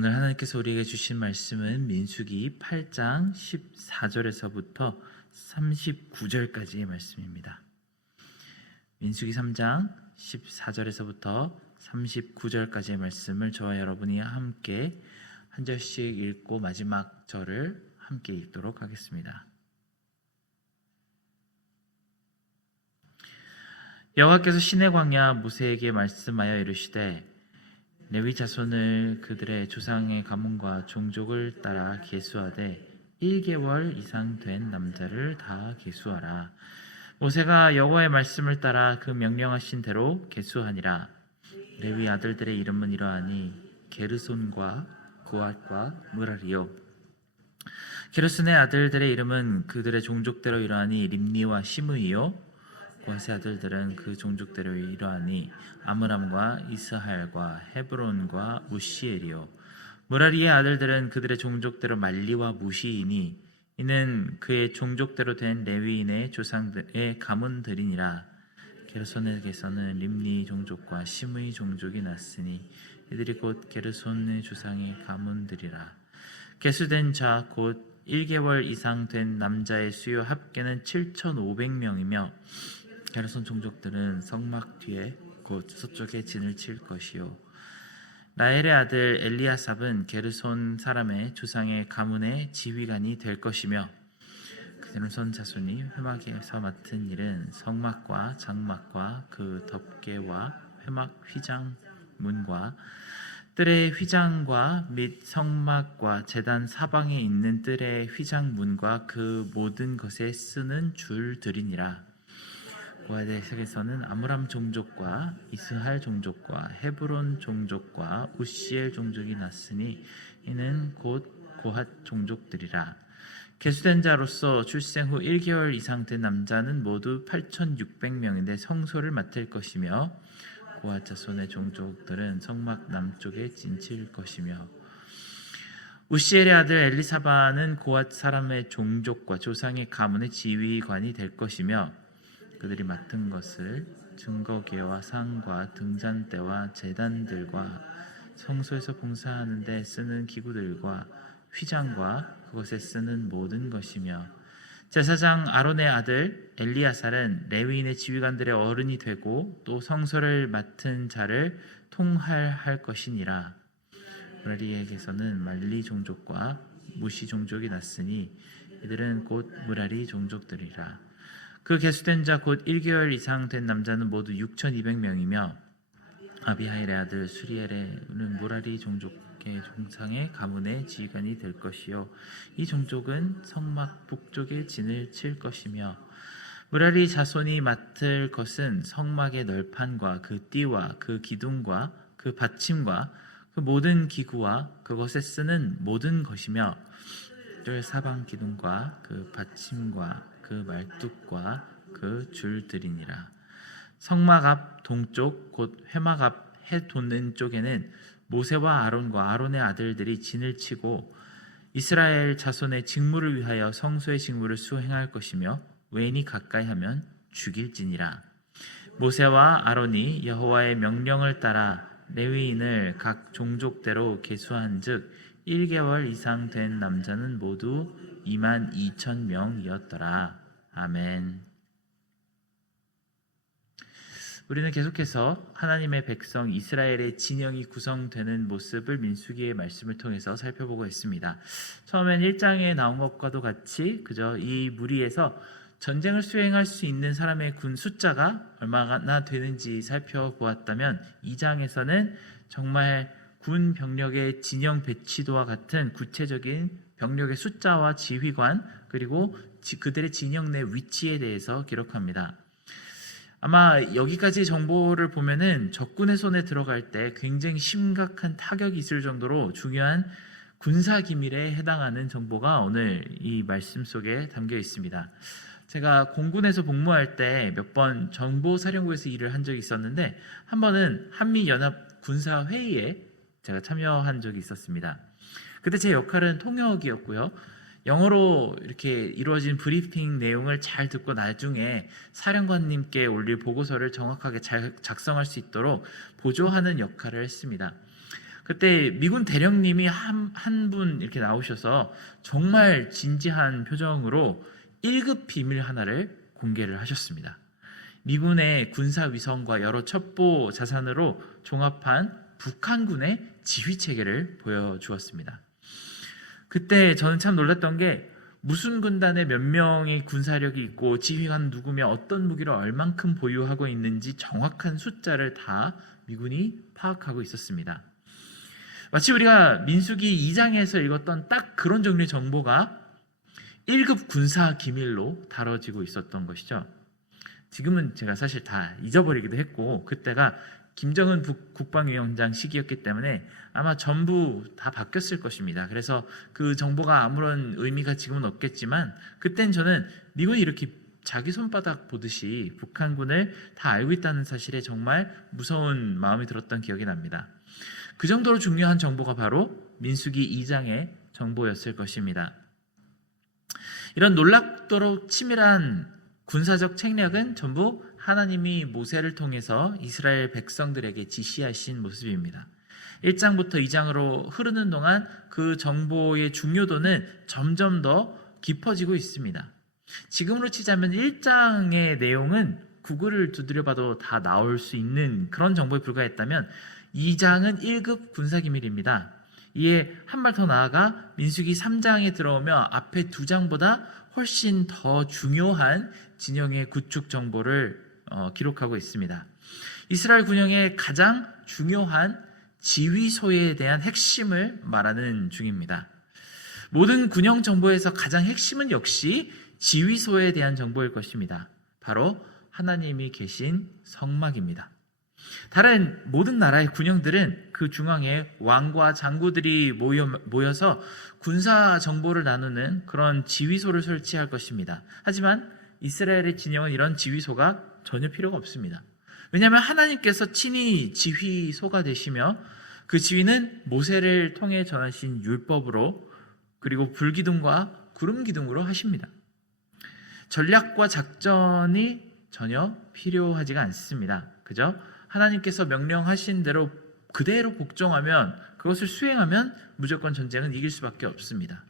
오늘 하나님께서 우리에게 주신 말씀은 민수기 8장 14절에서부터 39절까지의 말씀입니다. 민수기 3장 14절에서부터 39절까지의 말씀을 저와 여러분이 함께 한 절씩 읽고 마지막 절을 함께 읽도록 하겠습니다. 여호와께서 시내 광야 모세에게 말씀하여 이르시되 레위 자손을 그들의 조상의 가문과 종족을 따라 계수하되 1개월 이상 된 남자를 다 계수하라. 모세가 여호와의 말씀을 따라 그 명령하신 대로 계수하니라. 레위 아들들의 이름은 이러하니 게르손과 고앗과 므라리요. 게르손의 아들들의 이름은 그들의 종족대로 이러하니 림니와 시므이요. 고앗의 아들들은 그 종족대로 이러하니 아므람과 이스할과 헤브론과 우시엘이요. 므라리의 아들들은 그들의 종족대로 말리와 무시이니 이는 그의 종족대로 된 레위인의 조상들의 가문들이니라. 게르손에게서는 림니 종족과 시므이 종족이 났으니 이들이 곧 게르손의 조상의 가문들이라. 계수된 자 곧 1개월 이상 된 남자의 수요 합계는 7,500명이며 게르손 종족들은 성막 뒤에 곧 서쪽에 진을 칠 것이요. 라헬의 아들 엘리아삽은 게르손 사람의 조상의 가문의 지휘관이 될 것이며 게르손 자손이 회막에서 맡은 일은 성막과 장막과 그 덮개와 회막 휘장 문과 뜰의 휘장과 및 성막과 제단 사방에 있는 뜰의 휘장 문과 그 모든 것에 쓰는 줄들이니라. 고앗의 색에서는 아므람 종족과 이스할 종족과 헤브론 종족과 우시엘 종족이 났으니 이는 곧 고앗 종족들이라. 계수된 자로서 출생 후 1개월 이상 된 남자는 모두 8,600명인데 성소를 맡을 것이며 고앗 자손의 종족들은 성막 남쪽에 진칠 것이며 우시엘의 아들 엘리사바는 고앗 사람의 종족과 조상의 가문의 지휘관이 될 것이며 그들이 맡은 것을 증거궤와 상과 등잔대와 제단들과 성소에서 봉사하는 데 쓰는 기구들과 휘장과 그것에 쓰는 모든 것이며 제사장 아론의 아들 엘리야살은 레위인의 지휘관들의 어른이 되고 또 성소를 맡은 자를 통할할 것이니라. 므라리에게서는 말리 종족과 무시 종족이 났으니 이들은 곧 므라리 종족들이라. 그 계수된 자 곧 1개월 이상 된 남자는 모두 6,200명이며 아비하일의 아들 수리엘은 므라리 종족의 종상의 가문의 지휘관이 될 것이요. 이 종족은 성막 북쪽에 진을 칠 것이며 므라리 자손이 맡을 것은 성막의 널판과 그 띠와 그 기둥과 그 받침과 그 모든 기구와 그것에 쓰는 모든 것이며 뜰 사방 기둥과 그 받침과 그 말뚝과 그 줄들이니라. 성막 앞 동쪽 곧 회막 앞 해 돋는 쪽에는 모세와 아론과 아론의 아들들이 진을 치고 이스라엘 자손의 직무를 위하여 성소의 직무를 수행할 것이며 외인이 가까이 하면 죽일지니라. 모세와 아론이 여호와의 명령을 따라 레위인을 각 종족대로 계수한즉 1개월 이상 된 남자는 모두 22,000명이었더라. 아멘. 우리는 계속해서 하나님의 백성 이스라엘의 진영이 구성되는 모습을 민수기의 말씀을 통해서 살펴보고 있습니다. 처음엔 1장에 나온 것과도 같이 그저 이 무리에서 전쟁을 수행할 수 있는 사람의 군 숫자가 얼마나 되는지 살펴보았다면 2장에서는 정말 군 병력의 진영 배치도와 같은 구체적인 병력의 숫자와 지휘관 그리고 그들의 진영 내 위치에 대해서 기록합니다. 아마 여기까지 정보를 보면은 적군의 손에 들어갈 때 굉장히 심각한 타격이 있을 정도로 중요한 군사 기밀에 해당하는 정보가 오늘 이 말씀 속에 담겨 있습니다. 제가 공군에서 복무할 때 몇 번 정보사령부에서 일을 한 적이 있었는데 한 번은 한미연합 군사회의에 제가 참여한 적이 있었습니다. 그때 제 역할은 통역이었고요. 영어로 이렇게 이루어진 브리핑 내용을 잘 듣고 나중에 사령관님께 올릴 보고서를 정확하게 잘 작성할 수 있도록 보조하는 역할을 했습니다. 그때 미군 대령님이 한 분 이렇게 나오셔서 정말 진지한 표정으로 1급 비밀 하나를 공개를 하셨습니다. 미군의 군사 위성과 여러 첩보 자산으로 종합한 북한군의 지휘 체계를 보여주었습니다. 그때 저는 참 놀랐던 게 무슨 군단에 몇 명의 군사력이 있고 지휘관 누구며 어떤 무기를 얼만큼 보유하고 있는지 정확한 숫자를 다 미군이 파악하고 있었습니다. 마치 우리가 민수기 2장에서 읽었던 딱 그런 종류의 정보가 1급 군사 기밀로 다뤄지고 있었던 것이죠. 지금은 제가 사실 다 잊어버리기도 했고 그때가 김정은 국방위원장 시기였기 때문에 아마 전부 다 바뀌었을 것입니다. 그래서 그 정보가 아무런 의미가 지금은 없겠지만 그땐 저는 미군이 이렇게 자기 손바닥 보듯이 북한군을 다 알고 있다는 사실에 정말 무서운 마음이 들었던 기억이 납니다. 그 정도로 중요한 정보가 바로 민수기 2장의 정보였을 것입니다. 이런 놀랍도록 치밀한 군사적 책략은 전부 하나님이 모세를 통해서 이스라엘 백성들에게 지시하신 모습입니다. 1장부터 2장으로 흐르는 동안 그 정보의 중요도는 점점 더 깊어지고 있습니다. 지금으로 치자면 1장의 내용은 구글을 두드려봐도 다 나올 수 있는 그런 정보에 불과했다면 2장은 1급 군사기밀입니다. 이에 한 발 더 나아가 민수기 3장에 들어오며 앞에 2장보다 훨씬 더 중요한 진영의 구축 정보를 기록하고 있습니다. 이스라엘 군영의 가장 중요한 지휘소에 대한 핵심을 말하는 중입니다. 모든 군영 정보에서 가장 핵심은 역시 지휘소에 대한 정보일 것입니다. 바로 하나님이 계신 성막입니다. 다른 모든 나라의 군영들은 그 중앙에 왕과 장구들이 모여서 군사 정보를 나누는 그런 지휘소를 설치할 것입니다. 하지만 이스라엘의 진영은 이런 지휘소가 전혀 필요가 없습니다. 왜냐하면 하나님께서 친히 지휘소가 되시며 그 지휘는 모세를 통해 전하신 율법으로 그리고 불기둥과 구름기둥으로 하십니다. 전략과 작전이 전혀 필요하지가 않습니다. 그죠? 하나님께서 명령하신 대로 그대로 복종하면 그것을 수행하면 무조건 전쟁은 이길 수밖에 없습니다.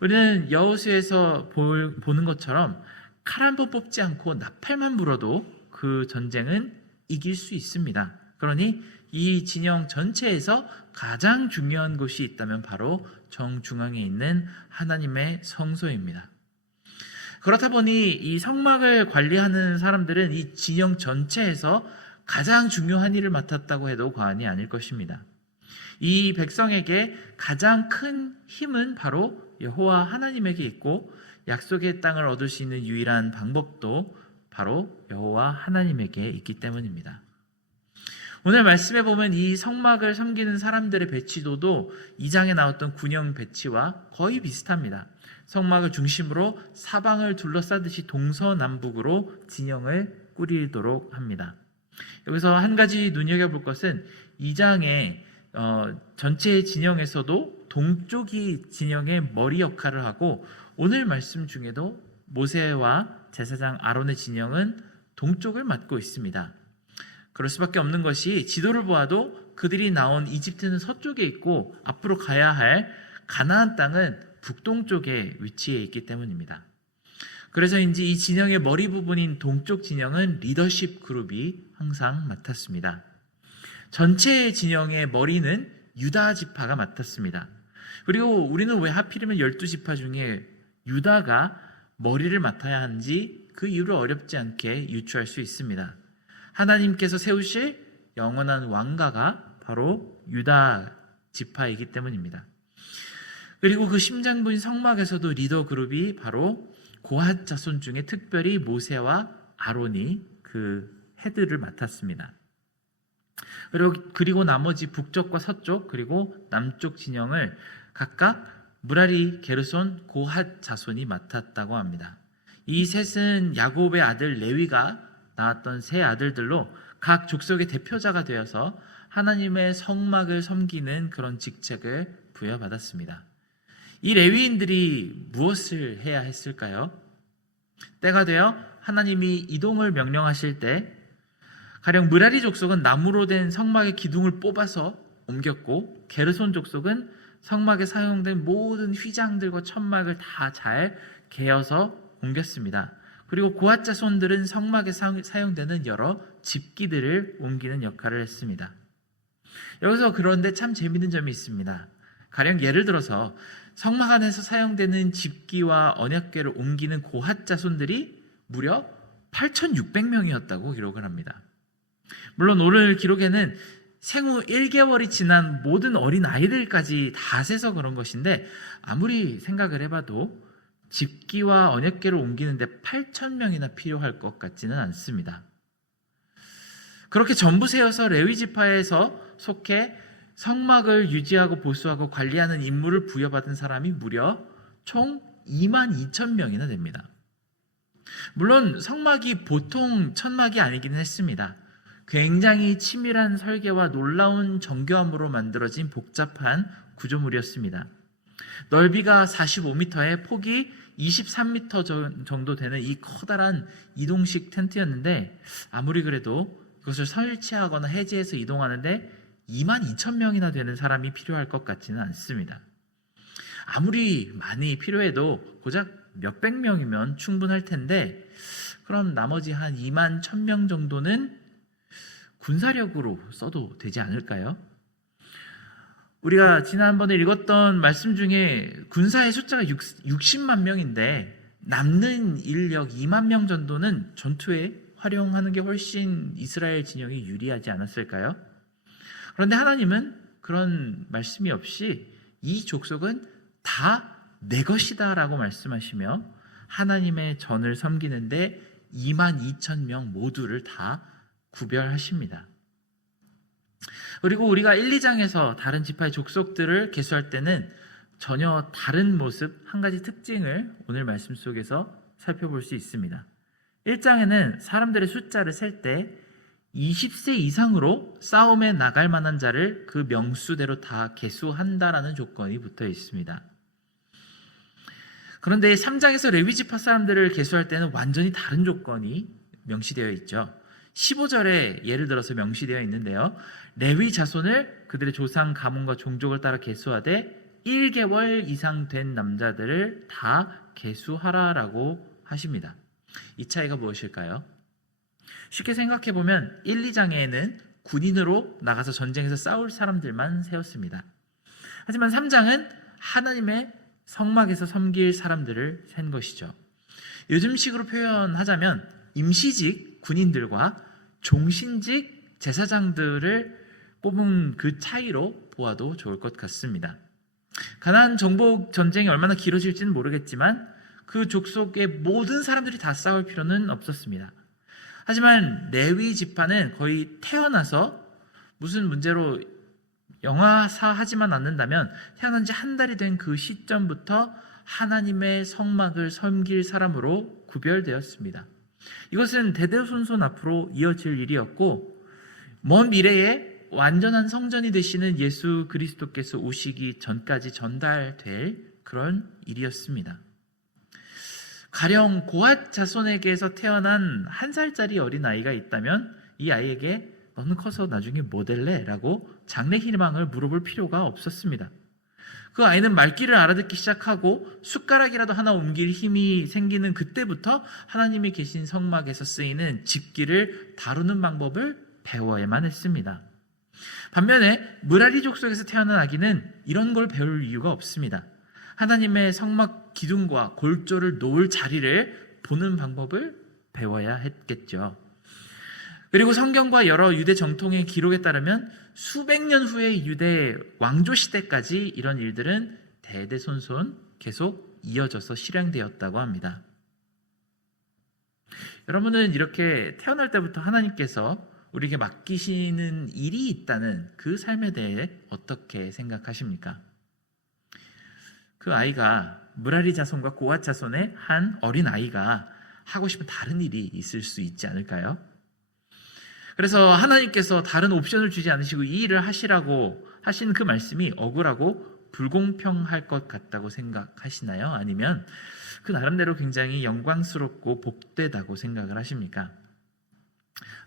우리는 여호수아에서 보는 것처럼 칼 한 번 뽑지 않고 나팔만 불어도 그 전쟁은 이길 수 있습니다. 그러니 이 진영 전체에서 가장 중요한 곳이 있다면 바로 정중앙에 있는 하나님의 성소입니다. 그렇다 보니 이 성막을 관리하는 사람들은 이 진영 전체에서 가장 중요한 일을 맡았다고 해도 과언이 아닐 것입니다. 이 백성에게 가장 큰 힘은 바로 여호와 하나님에게 있고 약속의 땅을 얻을 수 있는 유일한 방법도 바로 여호와 하나님에게 있기 때문입니다. 오늘 말씀에 보면 이 성막을 섬기는 사람들의 배치도도 2장에 나왔던 군영 배치와 거의 비슷합니다. 성막을 중심으로 사방을 둘러싸듯이 동서남북으로 진영을 꾸리도록 합니다. 여기서 한 가지 눈여겨볼 것은 2장의 전체 진영에서도 동쪽이 진영의 머리 역할을 하고 오늘 말씀 중에도 모세와 제사장 아론의 진영은 동쪽을 맡고 있습니다. 그럴 수밖에 없는 것이 지도를 보아도 그들이 나온 이집트는 서쪽에 있고 앞으로 가야 할 가나안 땅은 북동쪽에 위치해 있기 때문입니다. 그래서인지 이 진영의 머리 부분인 동쪽 진영은 리더십 그룹이 항상 맡았습니다. 전체 진영의 머리는 유다 지파가 맡았습니다. 그리고 우리는 왜 하필이면 12지파 중에 유다가 머리를 맡아야 하는지 그 이유를 어렵지 않게 유추할 수 있습니다. 하나님께서 세우실 영원한 왕가가 바로 유다 지파이기 때문입니다. 그리고 그 심장부인 성막에서도 리더 그룹이 바로 고핫 자손 중에 특별히 모세와 아론이 그 헤드를 맡았습니다. 그리고 나머지 북쪽과 서쪽 그리고 남쪽 진영을 각각 무라리, 게르손, 고핫 자손이 맡았다고 합니다. 이 셋은 야곱의 아들 레위가 낳았던 세 아들들로 각 족속의 대표자가 되어서 하나님의 성막을 섬기는 그런 직책을 부여받았습니다. 이 레위인들이 무엇을 해야 했을까요? 때가 되어 하나님이 이동을 명령하실 때 가령 무라리 족속은 나무로 된 성막의 기둥을 뽑아서 옮겼고 게르손 족속은 성막에 사용된 모든 휘장들과 천막을 다 잘 개어서 옮겼습니다. 그리고 고핫 자손들은 성막에 사용되는 여러 집기들을 옮기는 역할을 했습니다. 여기서 그런데 참 재미있는 점이 있습니다. 가령 예를 들어서 성막 안에서 사용되는 집기와 언약궤를 옮기는 고핫 자손들이 무려 8,600명이었다고 기록을 합니다. 물론 오늘 기록에는 생후 1개월이 지난 모든 어린 아이들까지 다 세서 그런 것인데, 아무리 생각을 해봐도 집기와 언약궤를 옮기는데 8,000명이나 필요할 것 같지는 않습니다. 그렇게 전부 세어서 레위 지파에서 속해 성막을 유지하고 보수하고 관리하는 임무를 부여받은 사람이 무려 총 22,000명이나 됩니다. 물론 성막이 보통 천막이 아니긴 했습니다. 굉장히 치밀한 설계와 놀라운 정교함으로 만들어진 복잡한 구조물이었습니다. 넓이가 45m에 폭이 23m 정도 되는 이 커다란 이동식 텐트였는데, 아무리 그래도 이것을 설치하거나 해제해서 이동하는데 22,000명이나 되는 사람이 필요할 것 같지는 않습니다. 아무리 많이 필요해도 고작 몇백 명이면 충분할 텐데, 그럼 나머지 한 21,000명 정도는 군사력으로 써도 되지 않을까요? 우리가 지난번에 읽었던 말씀 중에 군사의 숫자가 60만 명인데 남는 인력 2만 명 정도는 전투에 활용하는 게 훨씬 이스라엘 진영이 유리하지 않았을까요? 그런데 하나님은 그런 말씀이 없이 이 족속은 다 내 것이다 라고 말씀하시며 하나님의 전을 섬기는데 22,000명 모두를 다 구별하십니다. 그리고 우리가 1, 2장에서 다른 지파의 족속들을 계수할 때는 전혀 다른 모습, 한 가지 특징을 오늘 말씀 속에서 살펴볼 수 있습니다. 1장에는 사람들의 숫자를 셀 때 20세 이상으로 싸움에 나갈 만한 자를 그 명수대로 다 계수한다라는 조건이 붙어 있습니다. 그런데 3장에서 레위 지파 사람들을 계수할 때는 완전히 다른 조건이 명시되어 있죠. 15절에 예를 들어서 명시되어 있는데요. 레위 자손을 그들의 조상 가문과 종족을 따라 계수하되 1개월 이상 된 남자들을 다 계수하라라고 하십니다. 이 차이가 무엇일까요? 쉽게 생각해보면 1, 2장에는 군인으로 나가서 전쟁에서 싸울 사람들만 세웠습니다. 하지만 3장은 하나님의 성막에서 섬길 사람들을 센 것이죠. 요즘식으로 표현하자면 임시직 군인들과 종신직 제사장들을 뽑은 그 차이로 보아도 좋을 것 같습니다. 가나안 정복 전쟁이 얼마나 길어질지는 모르겠지만 그 족속의 모든 사람들이 다 싸울 필요는 없었습니다. 하지만 레위 지파는 거의 태어나서 무슨 문제로 영아사하지만 않는다면 태어난 지 한 달이 된 그 시점부터 하나님의 성막을 섬길 사람으로 구별되었습니다. 이것은 대대손손 앞으로 이어질 일이었고, 먼 미래에 완전한 성전이 되시는 예수 그리스도께서 오시기 전까지 전달될 그런 일이었습니다. 가령 고핫 자손에게서 태어난 1살짜리 어린아이가 있다면 이 아이에게 너는 커서 나중에 뭐 될래? 라고 장래 희망을 물어볼 필요가 없었습니다. 그 아이는 말귀를 알아듣기 시작하고 숟가락이라도 하나 옮길 힘이 생기는 그때부터 하나님이 계신 성막에서 쓰이는 집기를 다루는 방법을 배워야만 했습니다. 반면에 무라리 족속에서 태어난 아기는 이런 걸 배울 이유가 없습니다. 하나님의 성막 기둥과 골조를 놓을 자리를 보는 방법을 배워야 했겠죠. 그리고 성경과 여러 유대 정통의 기록에 따르면 수백 년 후의 유대 왕조 시대까지 이런 일들은 대대손손 계속 이어져서 실행되었다고 합니다. 여러분은 이렇게 태어날 때부터 하나님께서 우리에게 맡기시는 일이 있다는 그 삶에 대해 어떻게 생각하십니까? 그 아이가 무라리 자손과 고핫 자손의 한 어린 아이가 하고 싶은 다른 일이 있을 수 있지 않을까요? 그래서 하나님께서 다른 옵션을 주지 않으시고 이 일을 하시라고 하신 그 말씀이 억울하고 불공평할 것 같다고 생각하시나요? 아니면 그 나름대로 굉장히 영광스럽고 복되다고 생각을 하십니까?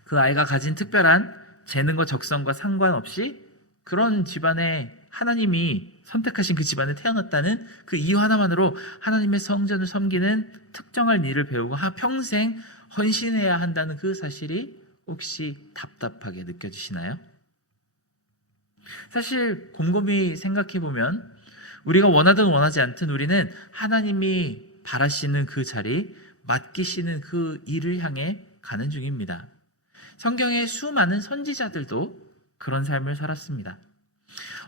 그 아이가 가진 특별한 재능과 적성과 상관없이 그런 집안의 하나님이 선택하신 그 집안에 태어났다는 그 이유 하나만으로 하나님의 성전을 섬기는 특정한 일을 배우고 평생 헌신해야 한다는 그 사실이 혹시 답답하게 느껴지시나요? 사실 곰곰이 생각해 보면 우리가 원하든 원하지 않든 우리는 하나님이 바라시는 그 자리, 맡기시는 그 일을 향해 가는 중입니다. 성경의 수많은 선지자들도 그런 삶을 살았습니다.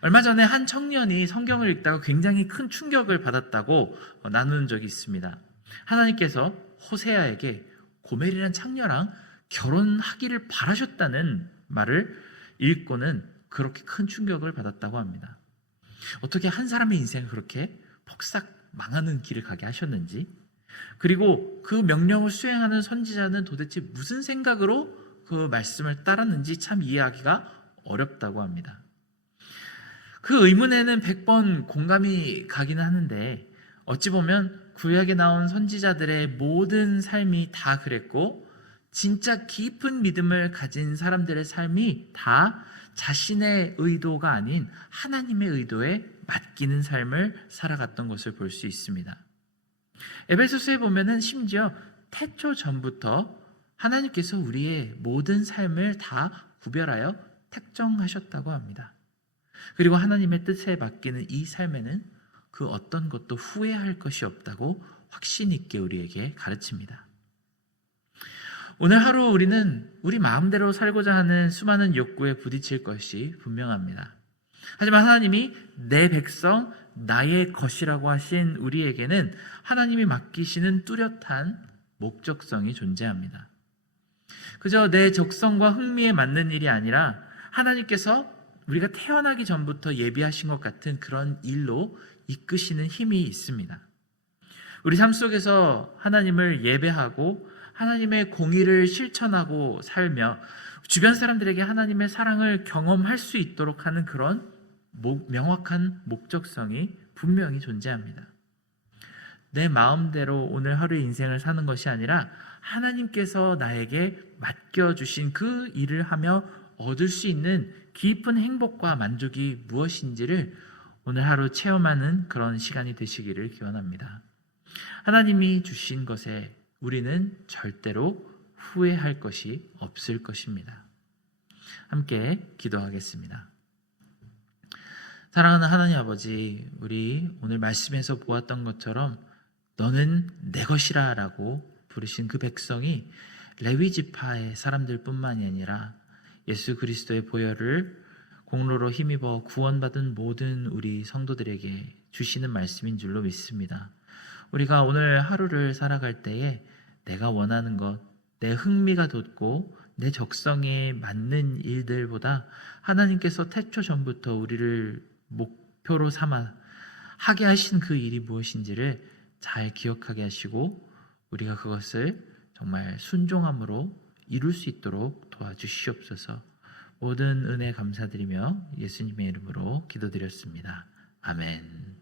얼마 전에 한 청년이 성경을 읽다가 굉장히 큰 충격을 받았다고 나누는 적이 있습니다. 하나님께서 호세아에게 고멜이라는 창녀랑 결혼하기를 바라셨다는 말을 읽고는 그렇게 큰 충격을 받았다고 합니다. 어떻게 한 사람의 인생을 그렇게 폭삭 망하는 길을 가게 하셨는지, 그리고 그 명령을 수행하는 선지자는 도대체 무슨 생각으로 그 말씀을 따랐는지 참 이해하기가 어렵다고 합니다. 그 의문에는 100번 공감이 가기는 하는데, 어찌 보면 구약에 나온 선지자들의 모든 삶이 다 그랬고, 진짜 깊은 믿음을 가진 사람들의 삶이 다 자신의 의도가 아닌 하나님의 의도에 맡기는 삶을 살아갔던 것을 볼 수 있습니다. 에베소서에 보면은 심지어 태초 전부터 하나님께서 우리의 모든 삶을 다 구별하여 택정하셨다고 합니다. 그리고 하나님의 뜻에 맡기는 이 삶에는 그 어떤 것도 후회할 것이 없다고 확신 있게 우리에게 가르칩니다. 오늘 하루 우리는 우리 마음대로 살고자 하는 수많은 욕구에 부딪힐 것이 분명합니다. 하지만 하나님이 내 백성, 나의 것이라고 하신 우리에게는 하나님이 맡기시는 뚜렷한 목적성이 존재합니다. 그저 내 적성과 흥미에 맞는 일이 아니라 하나님께서 우리가 태어나기 전부터 예비하신 것 같은 그런 일로 이끄시는 힘이 있습니다. 우리 삶 속에서 하나님을 예배하고 하나님의 공의를 실천하고 살며 주변 사람들에게 하나님의 사랑을 경험할 수 있도록 하는 그런 명확한 목적성이 분명히 존재합니다. 내 마음대로 오늘 하루의 인생을 사는 것이 아니라 하나님께서 나에게 맡겨주신 그 일을 하며 얻을 수 있는 깊은 행복과 만족이 무엇인지를 오늘 하루 체험하는 그런 시간이 되시기를 기원합니다. 하나님이 주신 것에 우리는 절대로 후회할 것이 없을 것입니다. 함께 기도하겠습니다. 사랑하는 하나님 아버지, 우리 오늘 말씀에서 보았던 것처럼 너는 내 것이라 라고 부르신 그 백성이 레위 지파의 사람들 뿐만이 아니라 예수 그리스도의 보혈을 공로로 힘입어 구원받은 모든 우리 성도들에게 주시는 말씀인 줄로 믿습니다. 우리가 오늘 하루를 살아갈 때에 내가 원하는 것, 내 흥미가 돋고 내 적성에 맞는 일들보다 하나님께서 태초 전부터 우리를 목표로 삼아 하게 하신 그 일이 무엇인지를 잘 기억하게 하시고 우리가 그것을 정말 순종함으로 이룰 수 있도록 도와주시옵소서. 모든 은혜 감사드리며 예수님의 이름으로 기도드렸습니다. 아멘.